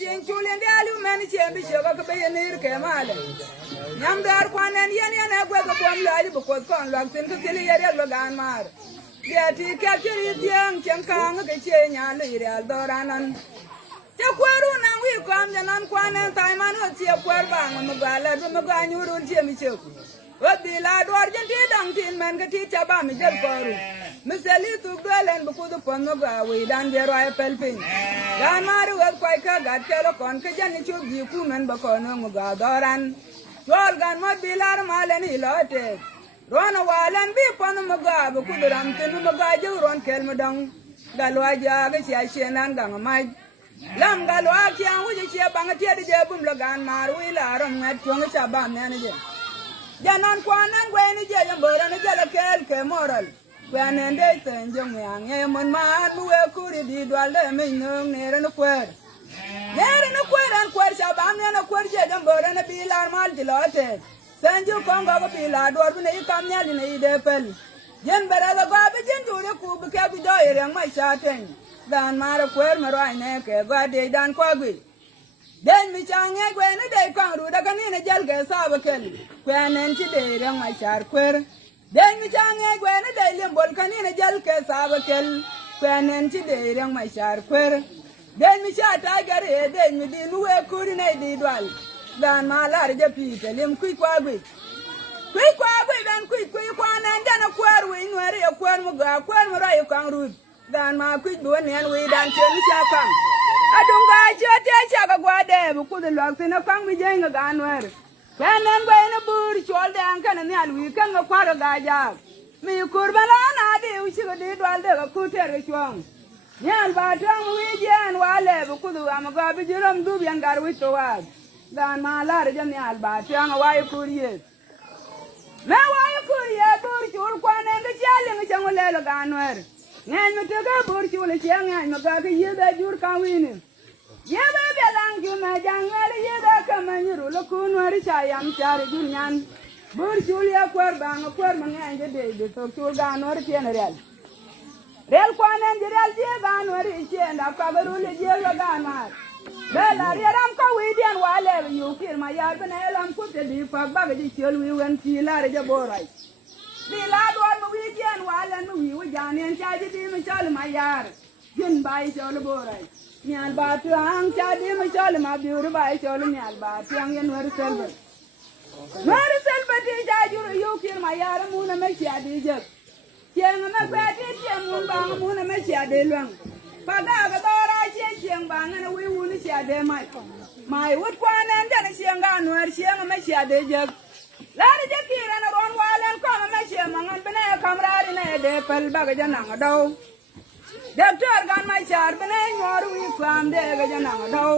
chin chulin de alu men chen bi shoga ke be nir ke male nyam dar kwanen yen agwe ko bom la ji bu ko kon lak tin ke tili yere lo gan mar ya ti ke chiri tiang chen kang ke che nya le ire doranan te kwaru na wi kom janan kwanen tai man o tie kwar bang mo gala do mo ganyuru tie mi che Wadi la dor janti dang tin men ke ti chaba mi jel koru misali tu galen bu kudu ponno ga wi dan jero ay pelpin dan maru web koy ka gat kelo kon ke jani chu gi ku men ba kono mu ga doran jol gan mo bilar malen ilote ron walan bi ponno mu ga bu kudu ram tin mu ga je ron kel mu dang galwa ja ga chi ay shenan gang mai lam galwa ki an wuji chi bang ti de bum lo gan maru ila ron ngat chong chaba men je Janan kwanan gweni je jambora ne jala kel ke moral kwanen de tenjo ngange mon man muwe kuri di dwalde me nung nere no kwer an kwer shabam ne no kwer je jambora ne bilar mal dilote sanju kongo go bilar dor ne kam nyal ne ide pel jen beraga go be jen jure ku be ke bi do ere ma shaten dan mara kwer maro ne ke go de dan kwagwi Den mi change gwene de kangru da kanine jal ke sabakel kwenen ti de rang ma char kwer den mi change gwene de limbol kanine jal ke sabakel kwenen ti de rang ma char kwer den mi cha ta gare den mi di nuwe kuri ne di dwal dan ma lar je pite lim kui kwagwi dan kui kwanen dana kwer wi nwere ya kwer mu ga kwer mu ra yu kangru dan ma kui do nen wi dan chen cha kang Adunga chote chaga gwade buku de lok tina kang mi jenga ganwer kwenen gwene bur cholde ankana ni alwi kan ga kwaro gaja mi kurbala na di uchi go di dwalde ga kuter ga chwang nyal ba tang wi jen wale buku du amaga bi jiram du bian gar wi to wad dan ma lar jam nyal ba tang wa yu kuriye me wa yu kuriye bur chul kwanen ga chale ngi changole lo ganwer Ngan mi tega bur chule chiang ngan ma ga ke yeda jur kawini yeda belang ju ma jangwar yeda kamanyiru lo kunwar chayam chari junyan bur chule ya kwar bang kwar ma ngan de to chul ganor tien rel kwanen rel je ganor ichenda kabaru le je lo ganar bela ram ka widian wale yu kir ma yar bena elam kutte di fa baga di chul wi wen ti lare je borai Bila dor mu weekend walan mu wi janen chaji di mu chal mayar jin bai chol borai nyal ba tuang chaji mu chal ma biur bai chol nyal ba tuang yen wer selber ti jajur yu kir mayar mu na me chadi je cheng na ba ti cheng mu ba mu na me chadi lwang pada ga dora cheng ba na wi wu ni chadi mai wut kwanen dan cheng ga nwer cheng me chadi je Lari je kira na ron walen kama meshe mangan bene kamrari ne de pel baga janang daw. Doctor gan ma char bene nyoru wi kwam de ga janang daw.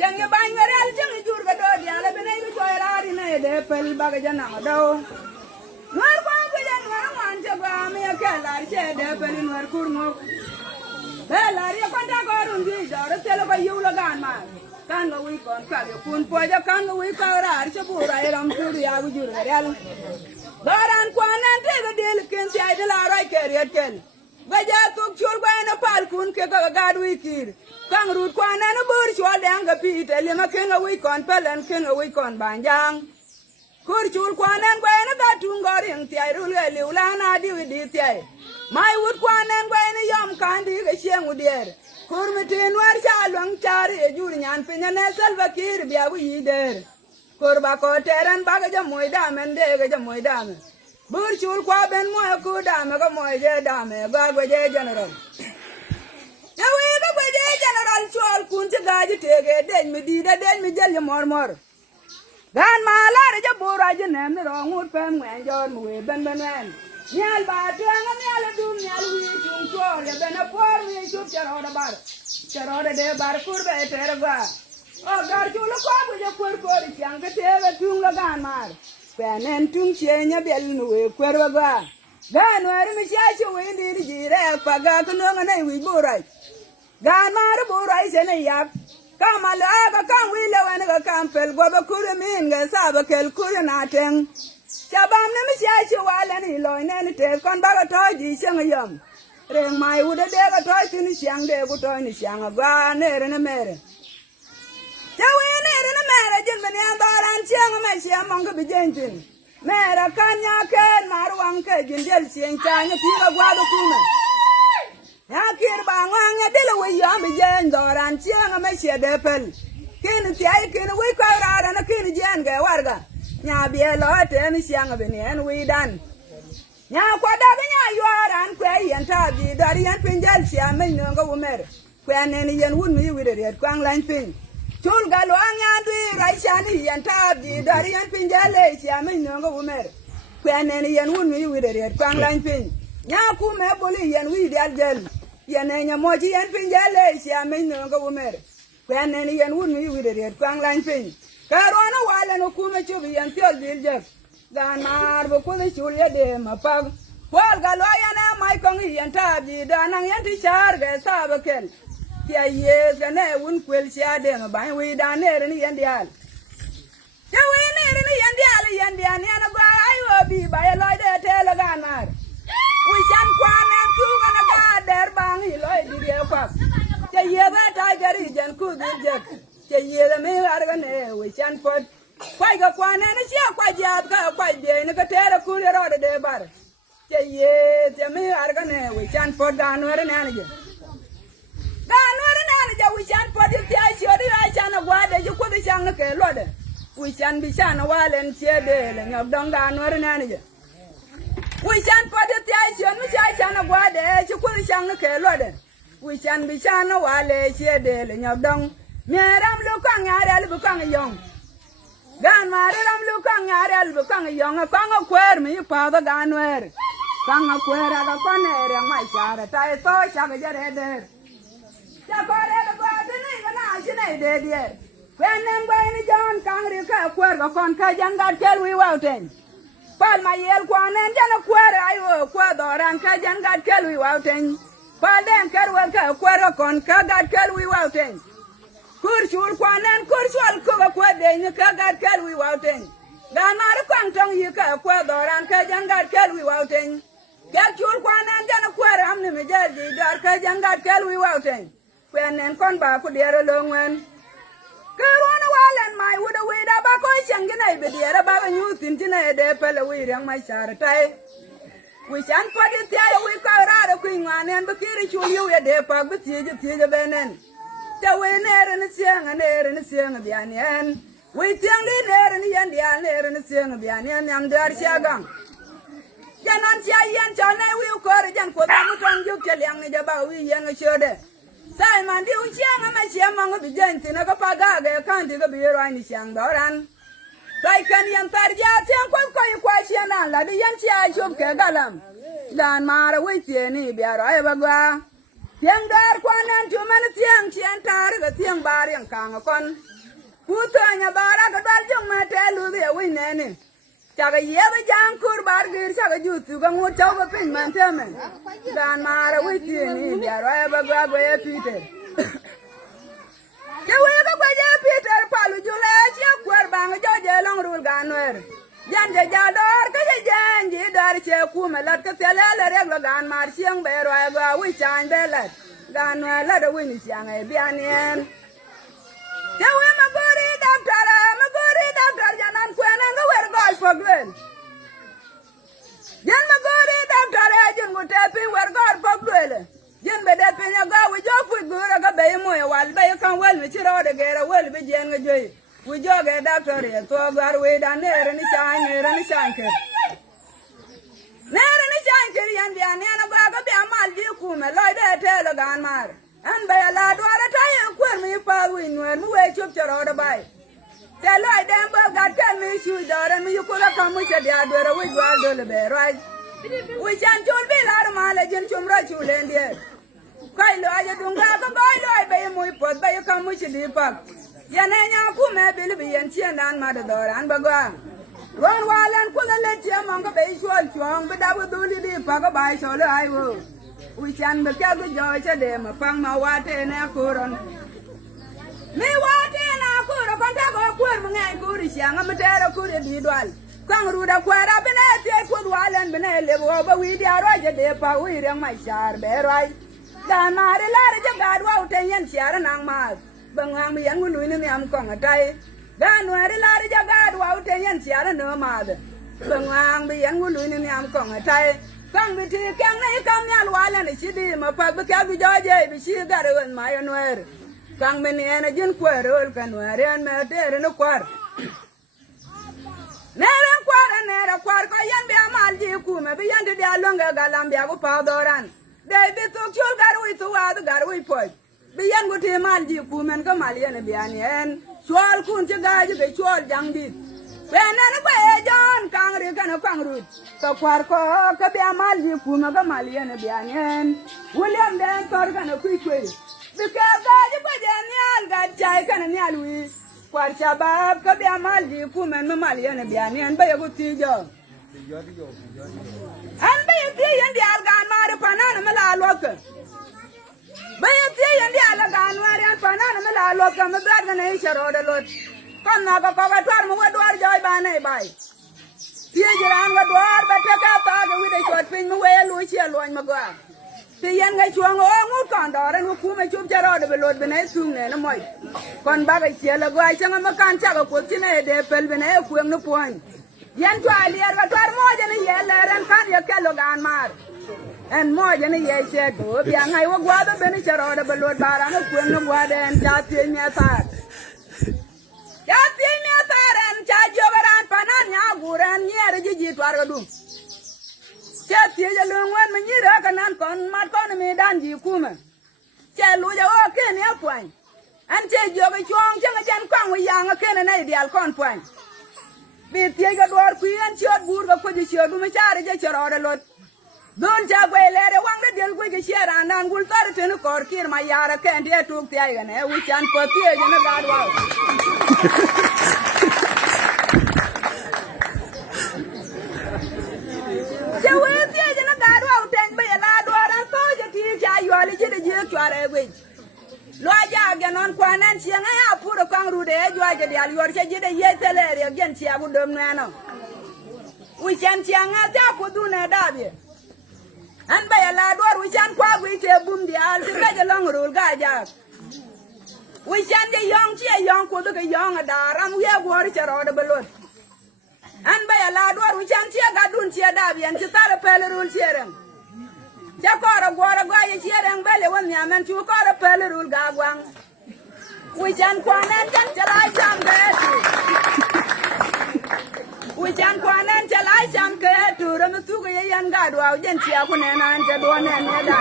Jange bangarel jange jur ga do diala bene wi choirari ne de pel baga janang daw. Nwar kwa bilen nwar wan jaga me ke lar che de pel nwar kurmo. Be lar ya kwanta gorun di dawra telo ga yulo gan ma. Kan ga wi kon ka kun poja kan ga wi ka rar che bura ram turi ya wi jur real daran kwanan te ga del ken ti ay de la ray kel baja tu chul ba na pal kun ke ga gad wi kir kan rut kwanan bur chul de nga pi te le ma ken ga wi kon pelen ken ga wi kon banjang kur chul kwanan ba na ga tungoring ti ay rul le ula na di wi di ti ay mai wut kwanan ba na yam kan di ga sheng udier Kurmitin war chalwang chari ejur nyan pinya ne salva kir biya wi der kurba ko teran baga ja moy damen de ga ja moy dame bur chul kwa ben moy ku dame ga moy je dame ga go je general ya wi ga go je general chul kun ti ga ji tege den mi di da den mi jel mor gan mala re ja bura je nem ro ngut pen ngwen jor mu ben Nyal ba tuanga nyal dum nyal wi tung chol ya bena por wi chup charoda de bar kurbe terga o gar chulo ko bu je kur ko ri chang ke teve tung la gan mar penen tung chenya bel nu we kwerwa ga gan war mi cha chu wi dir jire pa ga kuno ngane wi burai gan mar burai se ne yap kamala ga kan wi le wan ga kampel go ba kur min ga sa ba kel kur na teng Chabam ne mi chi wala ni loy ne ni te kon ba to ji chang yam reng mai u de ga to ti ni chang de gu to ni chang ga ne re ne mere mera jin bani andaran chiang me chiang mong ka bijentin mera kanya ken marwang ka jindel chiang chanya tiga gwado kuma ya kir ba ngang dele we ya bijen doran chiang me chia depel kin tiai kin we ka ra na kin jen ga warga nya bie lo te ni chiang bani en we dan nya kwa da nya yoran kwe yen ta bi dari yan pinjel chiang me no ga umer kwe ne ni yen wun mi wi de kwang lan pin chul galo anya du raishani yen ta bi dari yan pinjele chiang me no ga umer kwe ne ni yen wun mi wi de kwang lan pin nya ku me boli yen wi dal gel yen nya moji yen pinjele chiang me no ga umer kwe ne ni yen wun mi wi de kwang lan pin karona wala no ku me chu bi yen tiol bil jek ganar bo ko chul ya de mapag wal galo yana mai kong yen ta bi danang yen ti char ga sabakel ya ye gane wun kwel sia de ma bai wi da ne ni yen dial ya wi ne ni yen dial ne na ba ai wo bi ba ya loy de te la ganar wi chan kwa na ku ga ga der bang hi loy di de kwa ya ye ba ta jari jan ku di je ye da me ar ga ne wi chan pot kwai ga kwa ne ni sia kwa ja ga kwa de ni ka te ra ku le ro de bar ye te me ar ga ne wi chan pot da no re ne je we shan podi tia shori ra shan gwa de ku de shan ke lode we shan bi shan walen che de le nyob dong ga no re na ni we shan podi tia shon mi shan gwa de ku de shan ke lode we shan bi shan wale che de le nyob dong me ram lu kan ya re lu kan yong gan ma ram lu kan ya re lu kan yong kan kwer mi pa da gan wer kan kwer ga kon re mai chara tai to cha ga re de ya kore da ba de ni na shi ne de de when nem go ni jon kang ri ka kwer go kon ka jangat kel wi wauten pal ma yel kwa nen jana kwer ayo kwa doran ka jangat kel wi wauten pal den ker wel ka kwer kon ka gat kel wi wauten kur shul kwa nen kur shul ko ga kwa de ni ka gat kel wi wauten ga mar kwang tong yi ka kwa doran ka jangat kel wi wauten ga shul kwa nen jana kwer am ni me jadi dar ka jangat kel wi wauten when kon ba ku dere longwen karwana walan mai wuda wida ba ko shangina be dere ba nyu tintina de pele wi rang mai sar tai wi chan podi tia wi ka ra ku ngwanen ba kiri chu yu de pa bu ti benen ta we nere ni siang bianen wi tiang ni nere ni yan dia nere ni siang bianen am dar shagang janan sia yan chane wi ko re jan ko ta mu tong yu ke liang ni ja ba wi yan chode sai man di uchiang ama chiang mang bi jen tin ka pa ga ga kan di ga bi ro ni chiang doran dai kan yan tar ja tiang ko kwa chiang na la di yan chia chop ke galam dan mar wi tie ni bi ro ai ba gwa tiang dar kwa nan chu man tiang chiang tar ga tiang bar yang kang kon pu to nya bara ga dal jong ma te lu de wi ne ni cha ga ye ba jang kur bar gir cha ga ju tu ga mu chau ga pin man te men dan mar wi tie ni bi ro ai ba gwa go ye Peter ke we ga gwa ye Peter palu ju le chi kwar bang jo je long rul ga nwer yan je ja dor ka je jen ji dar che ku me lat ka tele le reg lo gan mar chiang be ro ai ga wi chan be lat gan la da wi ni chiang ai bi anien ke we ma gori doctor janan kwena ga wer gol foglen yen ma gori doctor ajun mu te pi wer gol foglen yen be de pe nya ga wi jo fu gura ga be mo e wal be kan wel mi chiro de gera wel be jen ga joy wi jo ga doctor e to gar we da ne ni chan ke nere ni chan ke yan bi an na ga be amal di ku me loy de te lo gan mar an be la do ra ta yan kwer mi pa wi nwer mu we chup choro de bai te loy dem bo ga kan mi shu dore mi yu ko la kam mu che dia do ra wi gwal do le be right wi chan chul bi la ma le jen chum ra chu len die kai lo aja dunga ga bai lo be mu pot be kam mu che di pa ya ne nya ku me bil bi yen chen nan ma de dore an ba gwa ron walan ku le che mong ga be chol chong be da bu du di pa ga bai so le ai wo wi chan be ka gu jo che de ma pang ma wa te ne ku ron mi wa te na ku ro kon ta go ku mu ngai ku ri xiang ma te ro ku di dwal kang ru da kwa ra be ne te ku walan be ne le bo ba wi dia ro je de pa wi re mai char be rai da ma re la re je ga wa te yen char nang ma ba ngang mi yang nu ni am kong tai Gan wari la ja ga wa te yen sia no ma de bang bi yan wulu ni am kong tai kong bi ti kang nei kam ya wala ni chidi ma pa bi ka bi joje bi shi ga re ma yo nwer kang men ene jin kwerol kan wari an me tere no kwar nere kwar ko yan bi amal ji ku me bi yan de alonga galam bi agu pa doran de bi tu chul gar wi tu wa gar wi po bi yan gu te mal ji ku men ko mal yan bi an en chol kun ti ga ji be chol jang bi Benan ba John kangri kana kangru to kwar ko ka bi amal ji ku me ko mal yan bi an en William den tor kana ku ku bi ka ga ji ba den yal ga chai kana nyal wi kwar shabab ka bi amal ji ku men me mal yan bi an en ba yagu ti jo an ba yiti yan di algan mari panan me la lok ba yiti yan di algan mari panan me la lok me ber ga nei charo de lot kon na ko ba tor mo wadwar joy ba nei bai ti jiran ga dwar ba te ka ta ga wi de chot pin me we lu chi lo ma gwa ti yan ga chuang o ngu kon dore nu ku me chup charo de lot be nei sum ne no moy kon ba ga chi la gwa changa ma kan cha ga ko ti ne de pel be nei ku no poin yan to alier ga tor mo je ne ye le ran kan ye ke lo gan mar en mo je ne ye che do bi an ai wo gwa do be ne charo de be lot ba ran ku no gwa den cha ti me ta en cha jo ran panan nya guran yer ji ji twar ga dum che ti je lu ngwen me ni ra kan an kon mat kon me dan ji ku me che lu ja o ke ne poin an che jo ga chong che ga jan kwang wi yang ke ne nei dial kon poin bi ti ga dor ku en chot bur ga ko ji chot me chare je charo de lot don cha gwe le de wang de del gwe je shera nan gul tar te no kor kir ma yara ke ndi tu ti ai ga ne wi chan po ti je ne ga wa che wi ti je ne ga wa ten be la do ran to je ti cha yo le je de je tware gwe lo ja ga non kwanan chi nga ya puro kwang ru de jo je de al yor che je de ye tele re gen chi abu dom na no wi chan chi nga ta ku du ne da bi an ba ya la dor wi chan kwa wi te bum di al ti ga long rul ga ja wi chan de yong chi yong ku du ga yong da ram ye gor che ro de belot an ba ya la dor wi chan chi ga dun chi da bi an ti ta pel rul chi ren ja ko ra gor ga ye chi ren bele won ya men tu ko ra pel rul ga gwang wi chan kwa nan jan chala jam de wi chan kwanan chala cham ke tu ram tu ga yan ga do jen chia ku ne nan je do ne ne da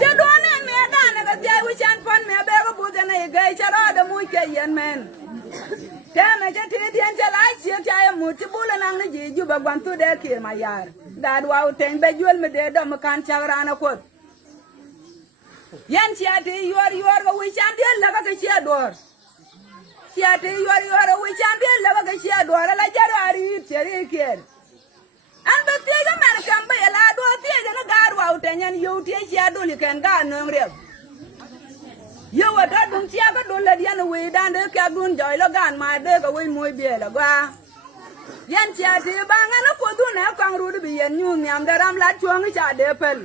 je do ne me da ne ga je wi chan pon me be ga bu de ne ga chara da mu ke yen men te me je ti dien chala chia cha mu ti bu le nang ne ji ju ba gwan tu de ke ma yar da do au ten be jul me de do me kan chara na ko yan chia ti yor ga wi chan de la ga chia dor chia te yor wi chan de la ga chia dor la jaro ari tere ker an ba te ga man kam ba la do te ga na gar wa te nyan yo te chia do li ken ga no ngre yo wa ta dun chia ga do la yan wi dan de ka dun joy lo gan ma de ga wi moy be la ga yan chia te ba nga na ko du na kang ru bi yan nyu nyam da ram la chuang cha de pel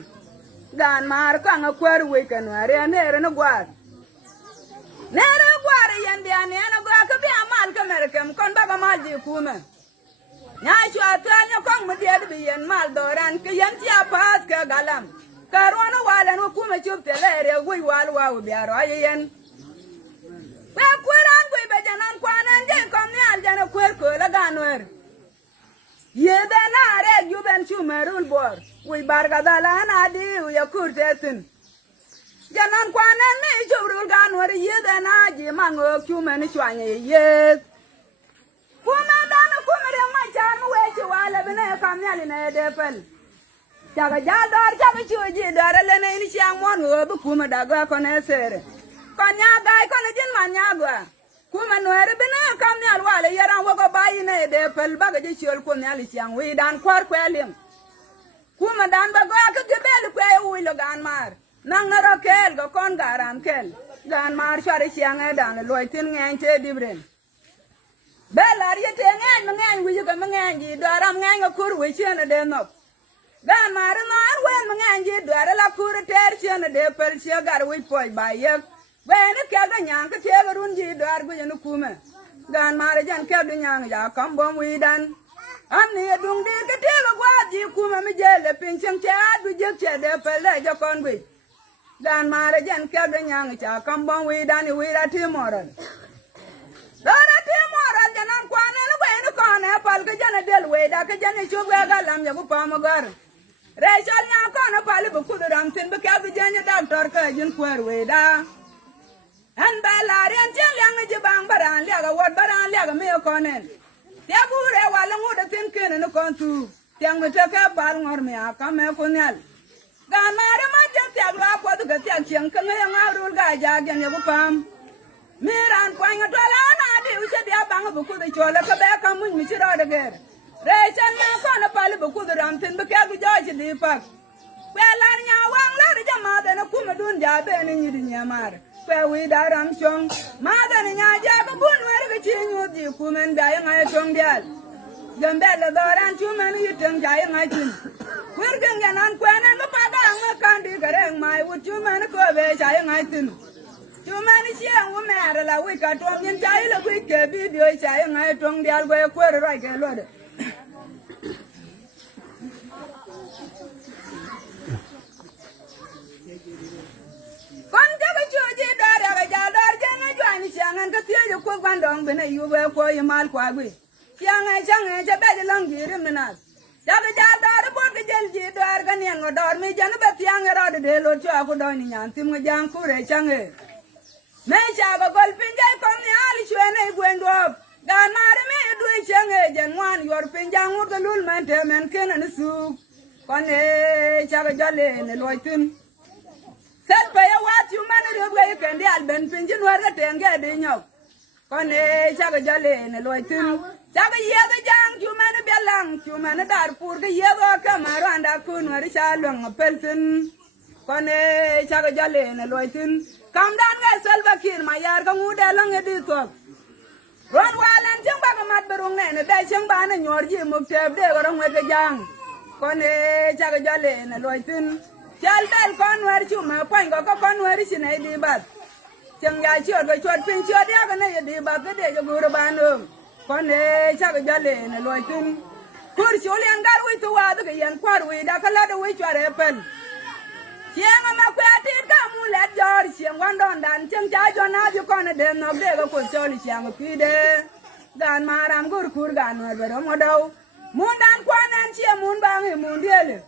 gan mar ka nga kwer wi kan wa re ne re na gwa nere gware yan bi ane na gwa ka bi amal ka merkem kon ba mal ji kuma nya shu atan yo kon mudi bi yan mal doran ke yan ti apat ka galam karwana wala no kuma chup telere gui wal wa bi aro yen ba kuran gui be janan kwanan je kon ni al jana kwer ko la ganwer ye da na re yu ben chu merul bor gui barga dala na di ya kurtetin janan kwanan me chubrul ganwer ye da na ji mango kumen chwanye ye kuma dan kuma re ma chan we chi wala bene kam nyali ne de pel jaga jador jaga chuji dore le ne ni chang mon go bu kuma da ga ko ne sere ko nya ga ko ne jin man nya ga kuma no re bene kam nyal wala yaran wo go bayi ne de pel ba ga ji chol ko nyali chang we dan kwar kwelim kuma dan ba ga ka gebel kwe wi lo gan mar nang na rokel go kon garam kel gan mar chare chiang e dan lo tin ngen che dibren belar ye te ngen ngen wi go ngen ji daram ngen go kur wi chen de no gan mar no an wen ngen ji dare la kur ter chen de per che gar wi poi ba ye when the Kevin Yank, the Taylor Unji, Darby and the Kuma. Gan Marajan Kevin Yang, ya come bomb we done. I'm near doing the Taylor what you Kuma Mijel, the pinching chad, we just said the Pelaja Conway. Gan Marajan Kevin Yang, ya come bomb we done, we are Timoran. Dora Timoran, and I'm Quan and away in the corner, Palkajana Del Way, Dakajana Sugar, Lam, Pamagar. Rachel Yakon, a Palibu Kuduram, the Cabijana doctor, Kajan Querway. And by Larian Young Jabang Baran, Laga, what Baran Laga Mayo Conan. Yabure, while I'm with a thin kin and a contu. Young Mataka, Balang or me, I come here for Nell. Ganara Majan Tabla, what the Gatian, come here, my rule guy, Jag and Yabupam. Miran, Quang at Walana, we said the Abangabu, the Chola, Quebec, and with Michel again. Rachel Yakon, a Palibu Kuduram, Tin, the Cabu George in the park. Well, Lanya, one large mother and a Kumadun Jab and in Yamar. Where we die, I'm strong. Mother and I, Jacob, where we change with you, Kuman, dying, I strong dead. Jambella, and 2 men, you turn dying, I think. We're going to unquan and the Pada, can't dig my wood 2 men, a cover, dying, I think. 2 men, young woman, a week at home, and child, a week, a video, dying, I strong dead, where a quarter, right, a lot. And the theatre cook one dong when you were for your mal quagui. Young and young and a bed along the rimnat. Jabba board the Jelji, the Arganian or Dormy, Janabeth younger or the day or Chaco Doning and Timajan Kure Change. May Chaba Golpinja come the Alish when they went up. Dan Marame do a change and one your pinjang with the Lulman Tem and Ken and the soup. Conne Chagajale and the Loitin. Set by a what you manage where you can the Alban Pinjin where the Tenga Dino. Conne Chagajale and the Loitin. Chaga year the young, you man a belang, you man a darpur, the year come around a coon where it's a long a pelton. Conne Chagajale and the Loitin. Come down, guys, Selva Kill, my yarga wood along a detour. Run while and jump back a mad barung and a dashing ban and your Jim of Tab, they were on with the young. Conne Chagajale and the Loitin. Tell Conway to my point of Conway is in a debate. Changa short, but short pinch your diagonal debate the day you go to Bandung. Conne Chagajale and a Loitin. Poor Julian got with the water and part with a color which are happen. Young Amaquati, come, let George and one on Dan, Changa John Aducon, then no devil could surely young Pide. Dan Maram Gurkurgan, where Romodo. Moondan Quan and Chia Moonbang and Moondial.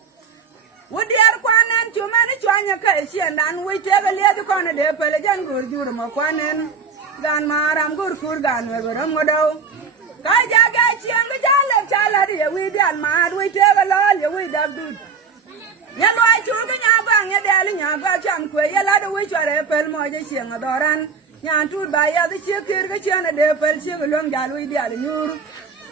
Would the Arquan and 2 many China Kashi and then we take a little corner de Pelajan Gurjurma Quanen, Dan Maram Gurkurgan, where Romodo. Kaja Gachi and the Jala Chaladi, we done mad, we take a lawyer, we done good. Yellow I took a yabang, a darling, a gacham, Quayala, which are a pel moja, and Adoran, Yan told by other chicken, a de pel, Chigalum, Galway, the other.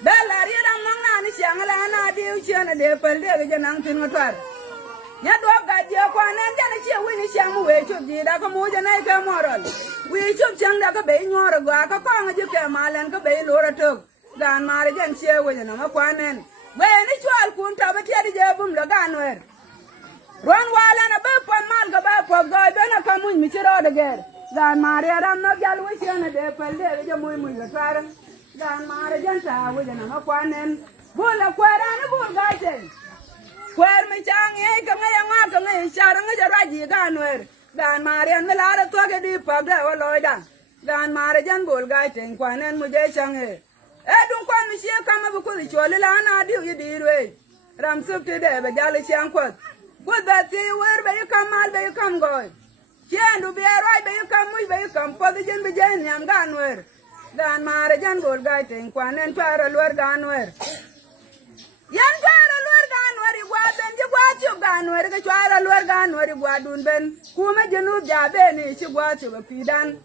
Bella, among Annie, Shangalana, dear Chiana de pel, David, and Uncle. Yet what got your quan and Janice Winnie Sham way to the Dakamoja moral. We took Changa Bay nor a guaca kong as you came and Cabay Laura took. Dan Marigan share with an Amaquanen. When it's all Kunta, but yet the Jabum Laganware. Run while and a bump on Malga for God, then I come with Michel again. Dan Maria, I'm not Galway and a depel there, the Mumu, the Taran. Dan Marigan with an Amaquanen. Bull of Quara and a bull guy. Where me chang come a sharing a raji ganwer. Dan Marian Melara took a deep of the Loida. Dan Marijan Bull guy think one and Mujachang. Don't call me she come up with the Cholana, do you deal way. Ram soup to there, but Jolly Shankwood. Would that see where may you come out, may you come going? She and to be a right, may you come with, may you come for the Jim Bijanian ganwer. Dan Marijan Bull guy think one and try a lord ganwer. Yan you gan where the child organ where you wadun ben, Kuma Janu Jabeni, she was you a pidan.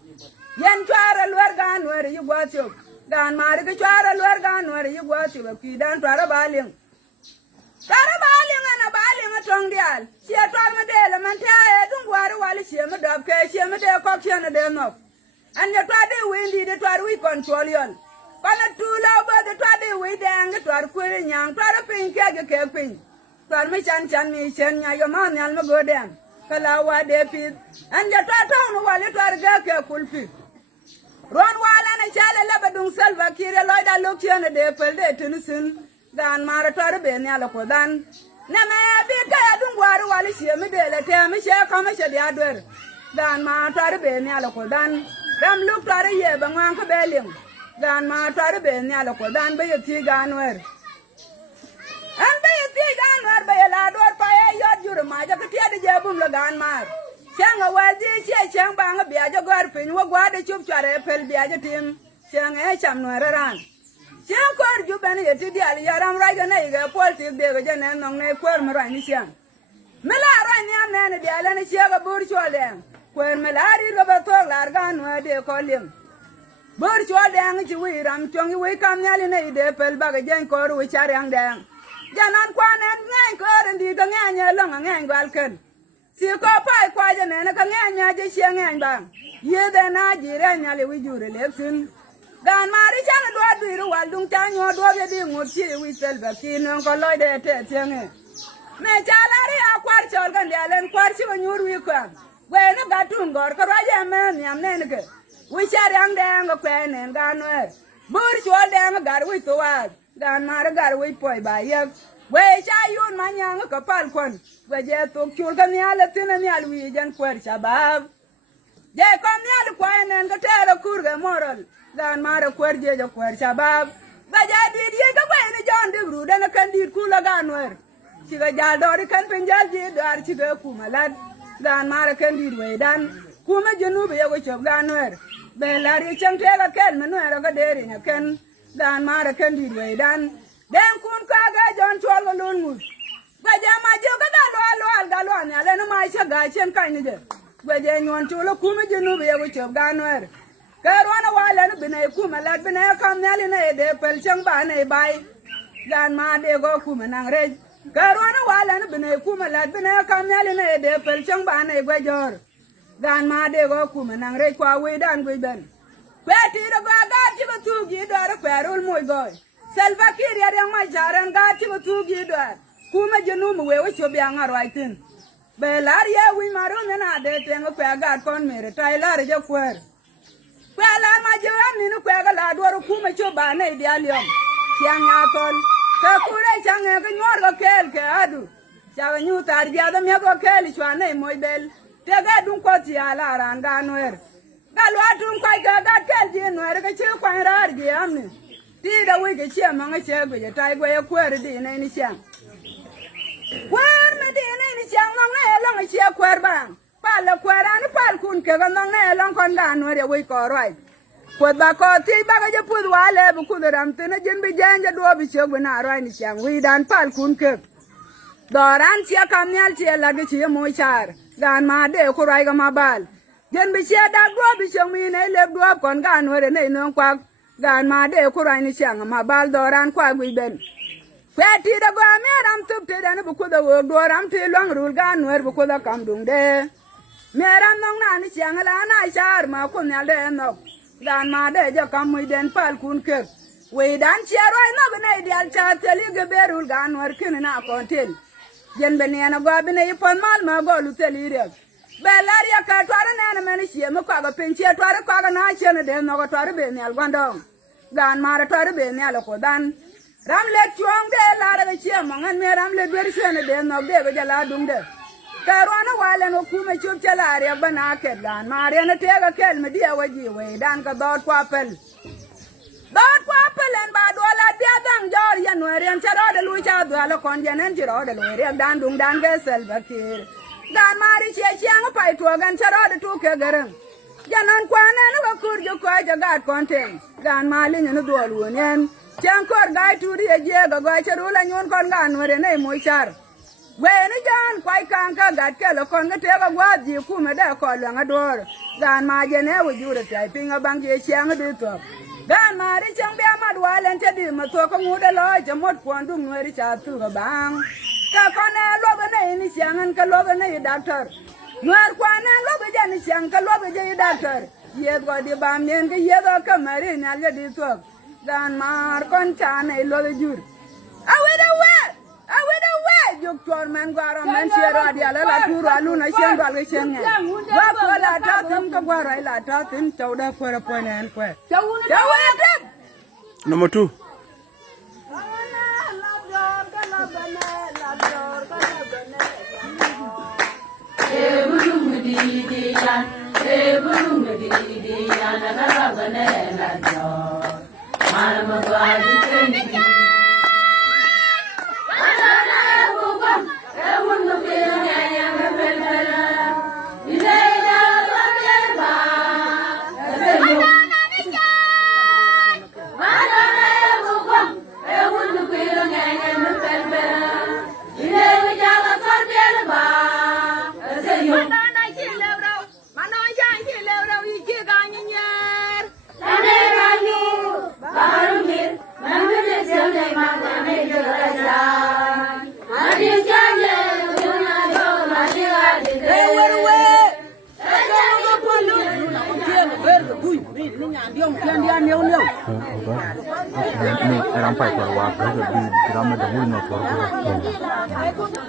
Yen child organ where you was you. Dan Marika child organ where you was you a pidan, Tarabaling. Tarabaling and a baling a tongue deal. She a tramadel, and I don't worry while she am a dog, she am a day cocky and a demo. And you try to win the try we control you. But a too low, but the try we dang the try quilling young, try to pink, keg a pink. Me chan me chen ya yo man yal mo go dem kalawa de pit anja tata no wale targa ke kulpi ron wala na chale la badung salva kire loida lokione de pelde tunisin dan mara tar be ne ala kodan na me bi ka dung waru wale shemi de le te mi she kama she dia dwer dan ma tar be ne ala kodan ram luk tar ye bangan ko belim dan ma tar be ne ala kodan be yiti ganwer an be yiti ganwer be la dor pa ye yod jur ma ja ke de jebum la gan mar changa waldi che chang bang bia jo gar pin wo gwa de chup chare pel bia jo tim chang e cham no ran chang kor ju ben yeti di al yaram ra ga nei ga pol ti de ga ne nong ne kor ma ra ni chang mela ra ni am ne di ala ne che ga bur chol de kor mela ri ga ba to lar ga no de ko lim bur chol de ang chi wi ram chong wi kam nyali ne de pel ba ga jen kor wi chare ang de janan kwa ne ngai kor ndi ga nya lo ngai gal ken si ko pai kwa je ne ka nya je she ngai bang ye de na jire nya le wi jure lepsin dan mari chana do biru wal dung ta nyo do be di ngut chi wi sel ba kin ko loy de te tienge me chala ri a kwar chol gan de len kwar chi ko nyur wi kwa we no ga tun gor ko raje me nyam ne ne ke wi chari ang de ngo kwe ne ga no bur chol de ngo gar wi to wa dan mar gar wi poi ba ye we cha yun ma nyang ko pal kon we je to chul gan ya le tin ne al wi jan kwar shabab je ko ne al kwa ne ko te ro kur ga moral dan mara kwar je jo kwar shabab ba ja di di ga we ne jon de ru da na kan di ku la ga no ci ga jal do ri kan pen jal ji dar ci ga ku malad dan mara kan di we dan ku ma jenu be yo chob ga no be la ri chang te ga ken ma no ga de ri na ken dan mara kan di we dan den kun ka ga jon chol ga lun mu ba ja ma je ga da ga lo ne ale no ma cha ga chen kai ni de ba je nyon chulo ku ma jenu be yo chob ga no Karwana wala no bina ku malad bina kam nyali na de pel chang ba ne bai gan ma de go ku manang re Karwana wala no bina ku malad bina kam nyali na de pel chang ba ne gwajor gan ma de go ku manang re kwa we dan gwe ben kweti do ga ti ba tu gi do ra kwarul moy goy selva kir ya ma jaran ga ti ba tu gi do ku ma jenu mu we wo chobi anga raitin be lar ya wi maru na de tengo kwa ga kon mere tai lar je kwer Kwela ma jiran ni kwega la dwaro kuma choba ne dialium chiang akol ka kure chang ga nyor ga kel ke adu chaga nyu tar dia da me go kel chwane moy bel te ga dun ko ti ala ran ga noer ga lo dun ko ga kel di noer ga chi kwan rar gi amni ti da wi ge chi ma nga che go je tai go ye kwer di ne ni chang kwer me di ne ni chang ma nga la nga che kwer bang pal kwara ni pal kun ke ga nang ne long kon ga no re wi ko roi ko ba ko ti ba ga je pud wale bu ku ram te na jin bi janja do bi che gwe na roi ni chang wi dan pal kun ke doran che kam nyal che la ge che mo char gan ma de ko roi ga ma bal jin bi che da do bi che mi ne le do kon ga no re ne no kwa gan ma de ko roi ni chang ma bal doran kwa gwi ben kweti da go me ram tup te dan bu ku da wo do ram te long rul ga no bu ku da kam dung de Meram nong na ni chang la na char ma kun ya de no dan ma de jo kam mi den pal kun ke we dan chero no bne ideal cha teli ge berul gan war kin na kontel jen be ne na go bne ipon mal ma go lu teli re be lar ya ka twar ne na me ni che mo ka ga pen che twar ka ga na che ne de no go twar be ne al gondong gan ma ra twar be ne al ko dan ram le chuong de la ra che mo ngan me ram le ber che ne de no de be ja la dung de Karwana wala no kuma chup chalare bana kedan mare na tega kel media waji we dan ka dot kwapel en ba dola dia dang jor ya no ren charo de lu cha do la kon jenen chiro de lu re dan dung dan ge sel bakir dan mari che chiang pai to gan charo de tu ke garan janan kwana no kur jo ko ja gat konten dan mali no do lu nen chiang kor gai tu ri je ga charo la nyon kon gan no re nei mo char When a John quite can't got Kello con the tail of what you come at call on a door. Then my general with you typing a bank chang a bit of. Then my rich and be a mad while and tell him a talk of wood a lodge and what quantum where it's out to a bang. Capone love a name is young and Kalova doctor. Nor quan and love a Janis young Kalova doctor. Yet got the bam and the yellow come in and get it up. Then Marcon Chan a love you. I went away. You chor man gwaro man shero dia la turu alu na shen dal ge shen wa ko la ta tin ko gwaro la ta tin taw da ko po nan ko Number 2. Ini orang pai perwak, jadi drama dah mulai nak pergi.